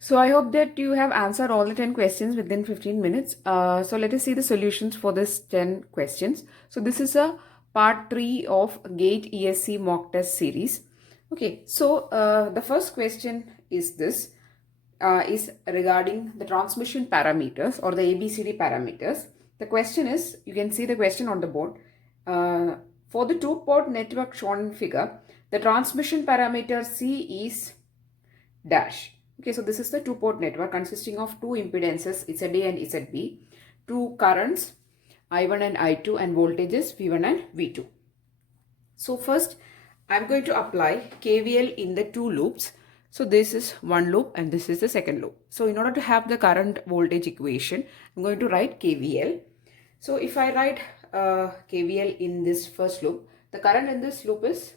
So I hope that you have answered all the 10 questions within 15 minutes. So let us see the solutions for this 10 questions. So this is a part 3 of GATE ESC mock test series. Okay, so the first question is this, is regarding the transmission parameters or the ABCD parameters. The question is, you can see the question on the board. For the two-port network shown in figure, the transmission parameter C is dash. Okay, so this is the two-port network consisting of two impedances ZA and ZB, two currents I1 and I2, and voltages V1 and V2. So first I'm going to apply KVL in the two loops. So this is one loop and this is the second loop. So in order to have the current voltage equation, I'm going to write KVL. So if I write KVL in this first loop, the current in this loop is,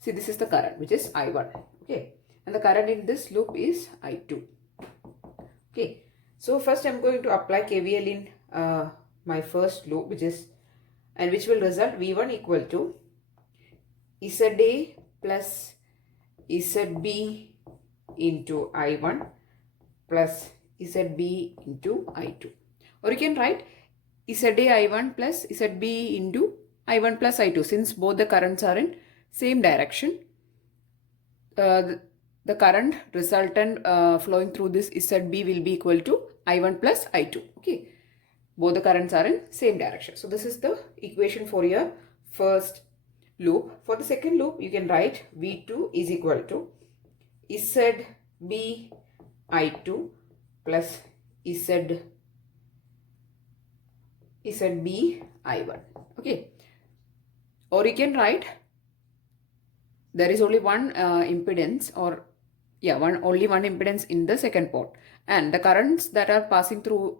see, this is the current which is I1. Okay, and the current in this loop is I2. Okay, so first I'm going to apply KVL in my first loop, which will result V1 equal to ZA plus ZB into I1 plus ZB into I2. Or you can write ZA I1 plus ZB into I1 plus I2. Since both the currents are in same direction, the current resultant flowing through this ZB will be equal to I1 plus I2. Okay, both the currents are in same direction. So this is the equation for your first loop. For the second loop, you can write V2 is equal to ZB I2 plus ZB I1. Okay, or you can write there is only one impedance, or only one impedance in the second port, and the currents that are passing through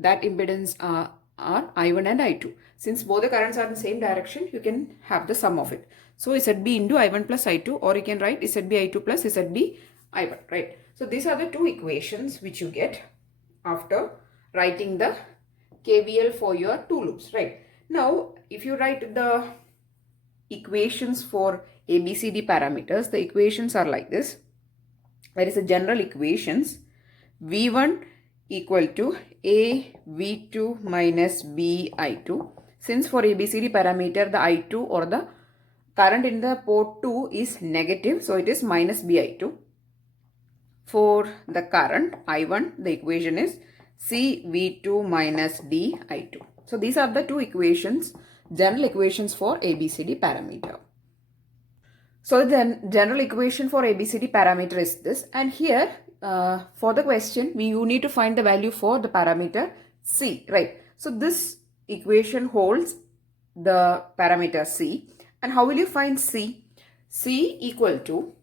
that impedance are I1 and I2. Since both the currents are in the same direction, you can have the sum of it. So ZB into I1 plus I2, or you can write ZB I2 plus ZB I1, right? So these are the two equations which you get after writing the KVL for your two loops, right? Now, if you write the equations for ABCD parameters, the equations are like this. There is a general equations. V1 equal to A V2 minus B I2. Since for ABCD parameter, the I2 or the current in the port 2 is negative, so it is minus B I2. For the current I1, the equation is C V2 minus D I2. So these are the two equations, general equations for ABCD parameter. So the general equation for ABCD parameter is this, and here for the question you need to find the value for the parameter C, right? So this equation holds the parameter C, and how will you find C? C equal to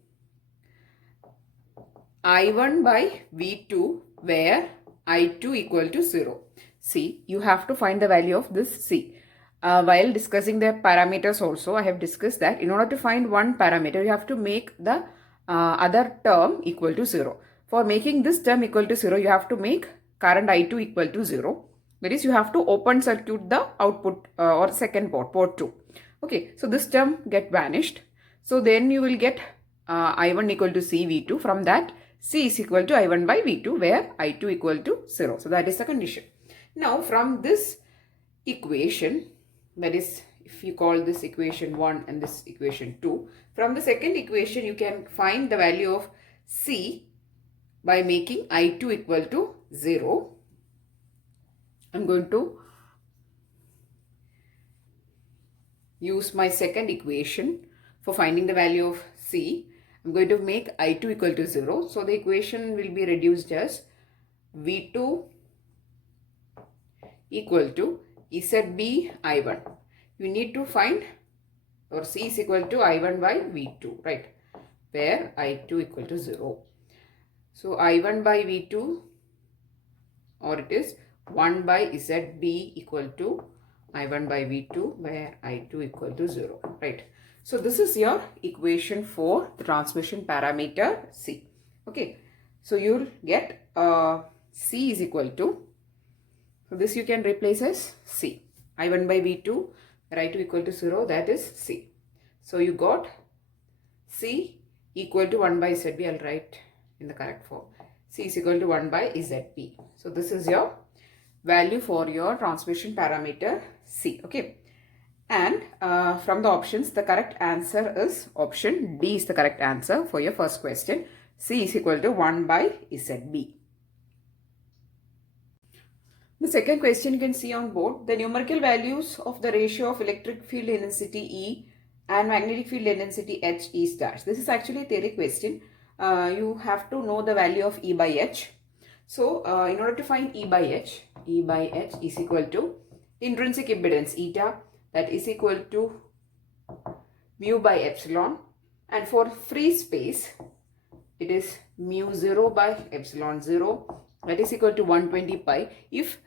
I1 by V2 where I2 equal to 0. See, you have to find the value of this C. While discussing the parameters also, I have discussed that in order to find one parameter, you have to make the other term equal to 0. For making this term equal to 0, you have to make current I2 equal to 0. That is, you have to open circuit the output or second port, port 2. Okay, so this term get vanished. So then you will get I1 equal to CV2. From that, C is equal to I1 by V2 where I2 equal to 0. So that is the condition. Now from this equation, that is, if you call this equation 1 and this equation 2, from the second equation you can find the value of C by making I2 equal to 0. I'm going to use my second equation for finding the value of C. I'm going to make I2 equal to 0. So the equation will be reduced as V2 equal to ZB I1. You need to find, or C is equal to I1 by V2, right? Where I2 equal to 0. So I1 by V2, or it is 1 by ZB equal to I1 by V2 where I2 equal to 0, right? So this is your equation for the transmission parameter C. Okay, so you'll get C is equal to, so this you can replace as C. I1 by V2 where I2 equal to 0, that is C. So you got C equal to 1 by ZB. I'll write in the correct form. C is equal to 1 by ZP. So this is your value for your transmission parameter C. Okay. And from the options, the correct answer is option D is the correct answer for your first question. C is equal to 1 by ZB. The second question you can see on board. The numerical values of the ratio of electric field intensity E and magnetic field intensity H is dash. This is actually a theory question. You have to know the value of E by H. So, in order to find E by H is equal to intrinsic impedance eta, that is equal to mu by epsilon, and for free space it is mu 0 by epsilon 0, that is equal to 120 pi. If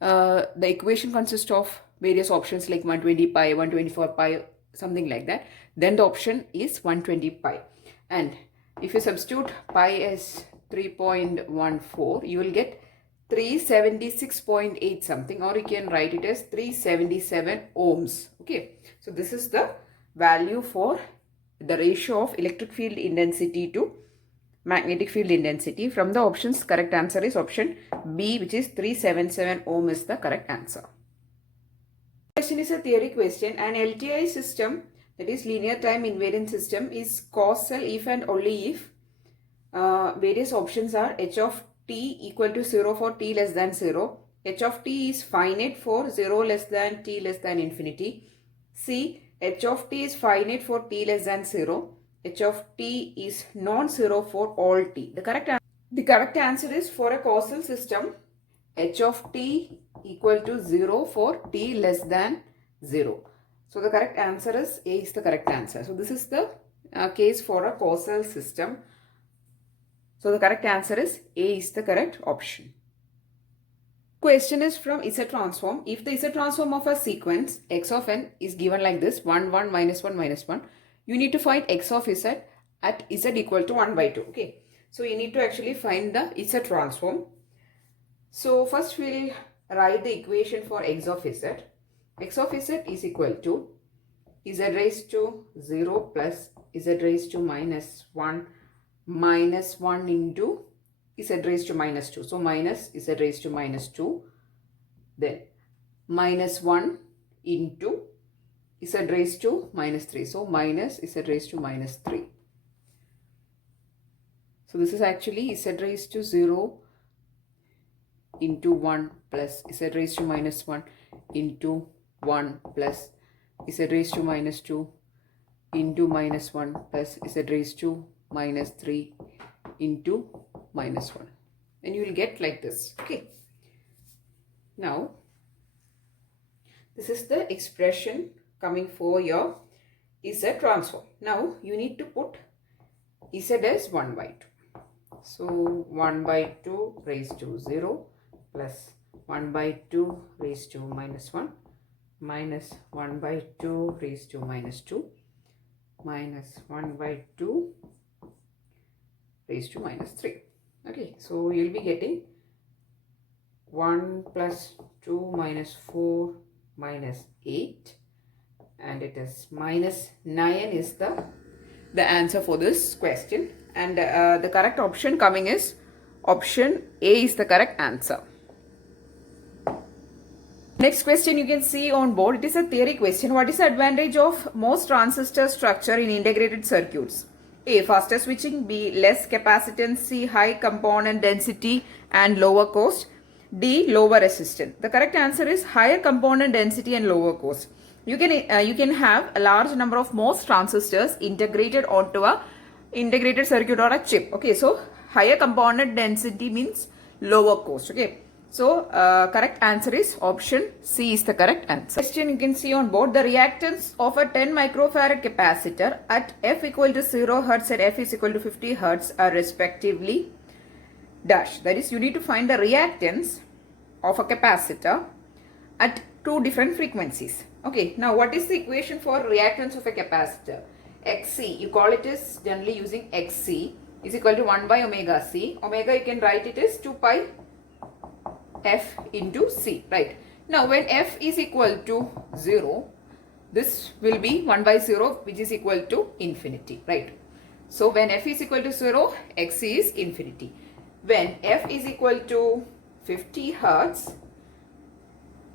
the equation consists of various options like 120 pi, 124 pi, something like that, then the option is 120 pi. And if you substitute pi as 3.14, you will get 376.8 something, or you can write it as 377 ohms. Okay, so this is the value for the ratio of electric field intensity to magnetic field intensity. From the options, correct answer is option B, which is 377 ohm is the correct answer. Question is a theory question. An LTI system, that is linear time invariant system, is causal if and only if various options are h of t equal to 0 for t less than 0, h of t is finite for 0 less than t less than infinity, C, h of t is finite for t less than 0, h of t is non-zero for all t. The correct answer is, for a causal system, h of t equal to 0 for t less than 0. So the correct answer is A is the correct answer. So this is the case for a causal system. So the correct answer is A is the correct option. Question is from Z transform. If the Z transform of a sequence x of n is given like this, 1, 1, minus 1, minus 1, you need to find x of z at z equal to 1 by 2. Okay. So you need to actually find the Z transform. So first we'll write the equation for x of z. X of z is equal to z raised to 0 plus z raised to minus 1 minus 1 into z raised to minus 2. So minus z raised to minus 2. Then minus 1 into z raised to minus 3. So minus z raised to minus 3. So this is actually z raised to 0 into 1 plus z raised to minus 1 into 1 plus z raised to minus 2 into minus 1 plus z raised to minus 3 into minus 1. And you will get like this. Okay. Now, this is the expression coming for your Z transform. Now, you need to put Z as 1 by 2. So, 1 by 2 raised to 0 plus 1 by 2 raised to minus 1 minus 1 by 2 raised to minus 2 minus 1 by 2 raised to minus 3. Okay, so you'll be getting 1 plus 2 minus 4 minus 8, and it is minus 9 is the answer for this question. And the correct option coming is option A is the correct answer. Next question you can see on board. It is a theory question. What is the advantage of most transistor structure in integrated circuits? A, faster switching. B, less capacitance. C, high component density and lower cost. D, lower resistance. The correct answer is higher component density and lower cost. You can have a large number of MOS transistors integrated onto a integrated circuit or a chip. Okay, so higher component density means lower cost. Okay, so correct answer is option C is the correct answer. Question you can see on board. The reactance of a 10 microfarad capacitor at F equal to 0 Hertz and F is equal to 50 Hertz are respectively dash. That is, you need to find the reactance of a capacitor at two different frequencies. Okay, now what is the equation for reactance of a capacitor? Xc, you call it as generally using Xc is equal to 1 by omega C. Omega you can write it as 2 pi F into C, right? Now when F is equal to 0, this will be 1 by 0, which is equal to infinity, right? So when F is equal to 0, Xc is infinity. when f is equal to 50 hertz,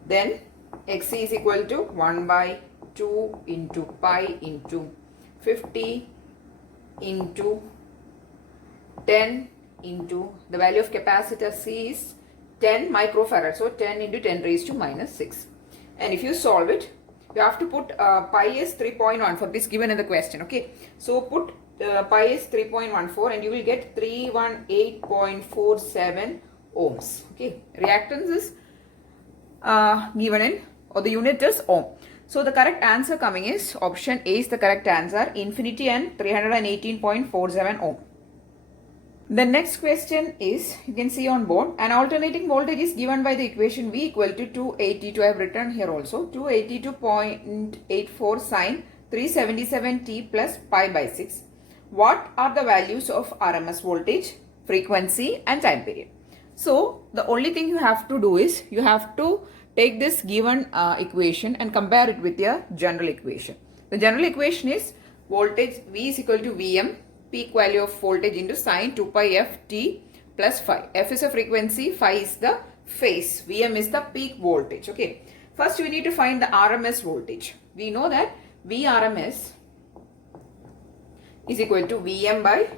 then xc is equal to 1 by 2 into pi into 50 into 10 into the value of capacitor C is 10 microfarad. So 10 into 10 raised to minus 6. And if you solve it, you have to put pi is 3.1 for this given in the question. Okay. So put pi is 3.14 and you will get 318.47 ohms. Okay. Reactance is given in, or the unit is ohm. So the correct answer coming is option A is the correct answer, infinity and 318.47 ohm. The next question is, you can see on board, an alternating voltage is given by the equation V equal to 282. I have written here also 282.84 sine 377t plus pi by 6. What are the values of RMS voltage, frequency and time period? So the only thing you have to do is you have to take this given equation and compare it with your general equation. The general equation is voltage V is equal to Vm, peak value of voltage into sine 2 pi f t plus phi. F is a frequency, phi is the phase, Vm is the peak voltage. Okay. First we need to find the RMS voltage. We know that Vrms is equal to Vm by,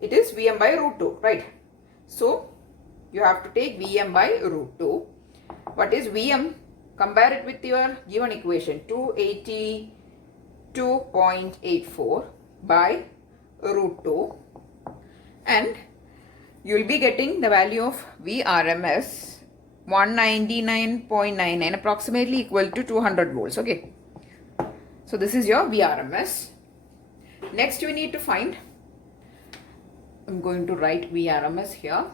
it is Vm by root 2, right? So you have to take Vm by root 2. What is Vm? Compare it with your given equation, 282.84 by root 2, and you will be getting the value of Vrms 199.99 approximately equal to 200 volts. Okay. So this is your Vrms. Next we need to find, I'm going to write Vrms here.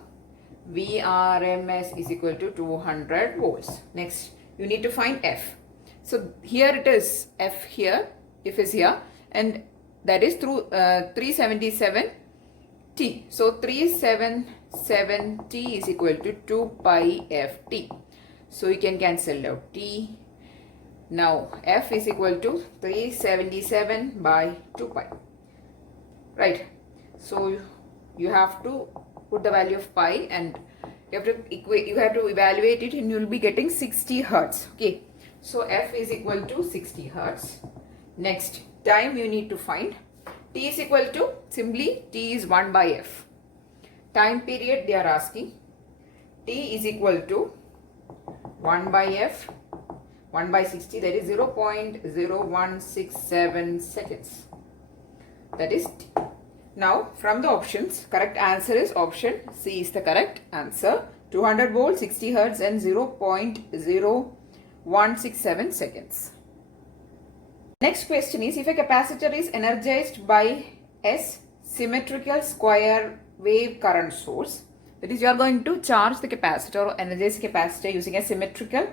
Vrms is equal to 200 volts. Next you need to find F. So here it is, F here, F is here, and that is through 377t. So 377t is equal to 2 pi ft. So you can cancel out t. Now f is equal to 377 by 2 pi. Right. So you have to put the value of pi and you have to evaluate it, and you will be getting 60 hertz. Okay. So f is equal to 60 hertz. Next, time you need to find. T is equal to, simply T is 1 by f. Time period they are asking. T is equal to 1 by f, 1 by 60, that is 0.0167 seconds. That is T. Now from the options, correct answer is option C is the correct answer. 200 volts, 60 hertz and 0.0167 seconds. Next question is, if a capacitor is energized by S symmetrical square wave current source, that is you are going to charge the capacitor or energize the capacitor using a symmetrical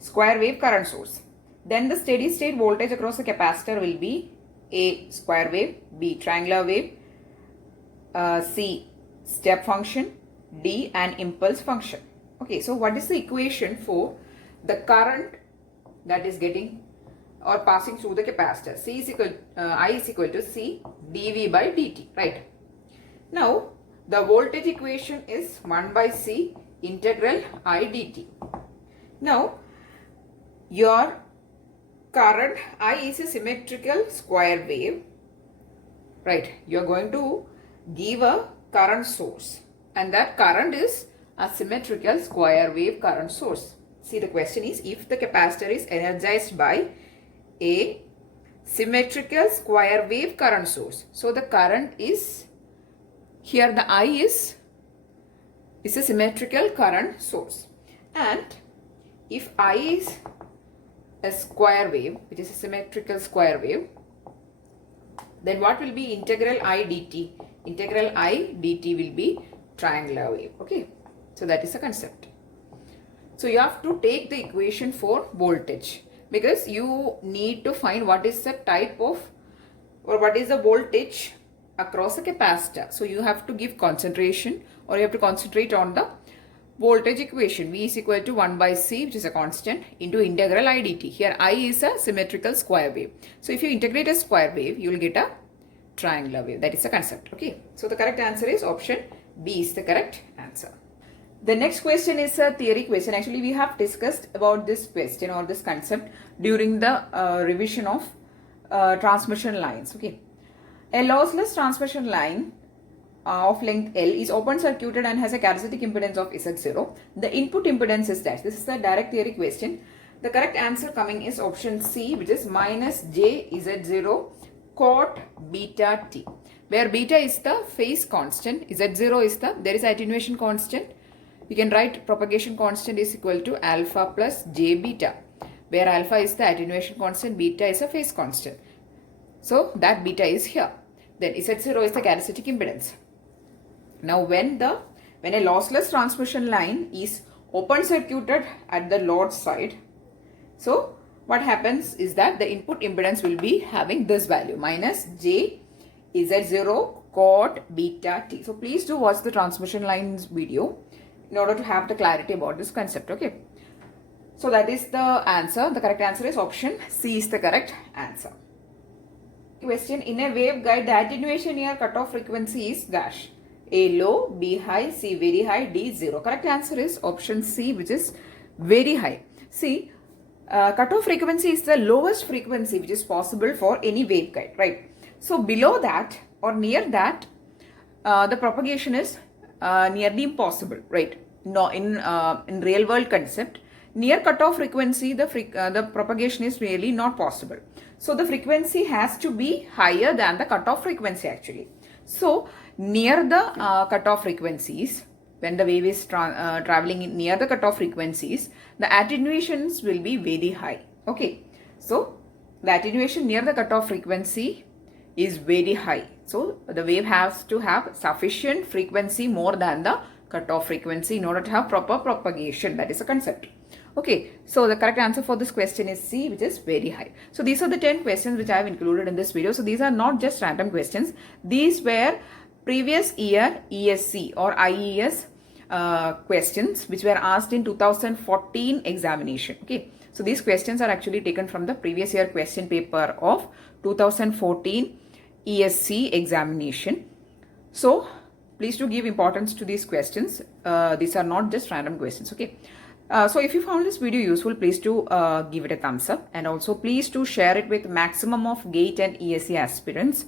square wave current source, then the steady state voltage across the capacitor will be A square wave, B triangular wave, C step function, D an impulse function. Okay, so what is the equation for the current that is getting or passing through the capacitor? I is equal to C dV by dt, right? Now the voltage equation is 1 by C integral I dt. Now your current I is a symmetrical square wave, right? You are going to give a current source, and that current is a symmetrical square wave current source. See, the question is, if the capacitor is energized by a symmetrical square wave current source. So the current is, here the I is a symmetrical current source, and if I is a square wave, which is a symmetrical square wave, then what will be integral I dt? Integral I dt will be triangular wave. Okay, so that is a concept. So you have to take the equation for voltage, because you need to find what is the type of, or what is the voltage across the capacitor. So you have to give concentration, or you have to concentrate on the voltage equation. V is equal to 1 by C, which is a constant, into integral I dt. Here I is a symmetrical square wave. So if you integrate a square wave, you will get a triangular wave. That is the concept. Okay. So the correct answer is option B is the correct answer. The next question is a theory question. Actually, we have discussed about this question or this concept during the revision of transmission lines. Okay, a lossless transmission line of length L is open circuited and has a characteristic impedance of Z0. The input impedance is dash. This is the direct theory question. The correct answer coming is option C, which is minus j Z0 cot beta t, where beta is the phase constant, Z0 is there is attenuation constant. You can write propagation constant is equal to alpha plus j beta, where alpha is the attenuation constant, beta is a phase constant. So that beta is here. Then Z0 is the characteristic impedance. Now when a lossless transmission line is open circuited at the load side, so what happens is that the input impedance will be having this value, minus j Z0 cot beta t. So please do watch the transmission lines video in order to have the clarity about this concept. Okay, so that is the answer. The correct answer is option C is the correct answer. Question: in a waveguide, the attenuation near cutoff frequency is dash. A low, B high, C very high, D 0. Correct answer is option C, which is very high. See, cutoff frequency is the lowest frequency which is possible for any waveguide, right? So below that or near that, the propagation is nearly impossible, right? No, in real world concept, near cutoff frequency, the propagation is really not possible. So the frequency has to be higher than the cutoff frequency actually. So near the cutoff frequencies, when the wave is traveling near the cutoff frequencies, the attenuations will be very high. Okay, so the attenuation near the cutoff frequency is very high. So the wave has to have sufficient frequency more than the cutoff frequency in order to have proper propagation. That is a concept. Okay, so the correct answer for this question is C, which is very high. So these are the 10 questions which I have included in this video. So these are not just random questions. These were previous year ESC or IES questions which were asked in 2014 examination. Okay, so these questions are actually taken from the previous year question paper of 2014 ESC examination. So please do give importance to these questions. These are not just random questions. Okay, so if you found this video useful, please do give it a thumbs up, and also please do share it with maximum of GATE and ESC aspirants.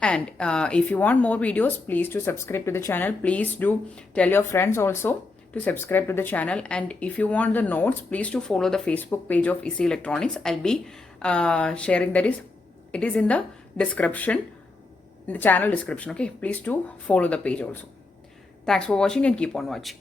And if you want more videos, please do subscribe to the channel. Please do tell your friends also to subscribe to the channel. And if you want the notes, please do follow the Facebook page of EC Electronics. I'll be sharing that is, it is in the description, in the channel description. Okay, please do follow the page also. Thanks for watching and keep on watching.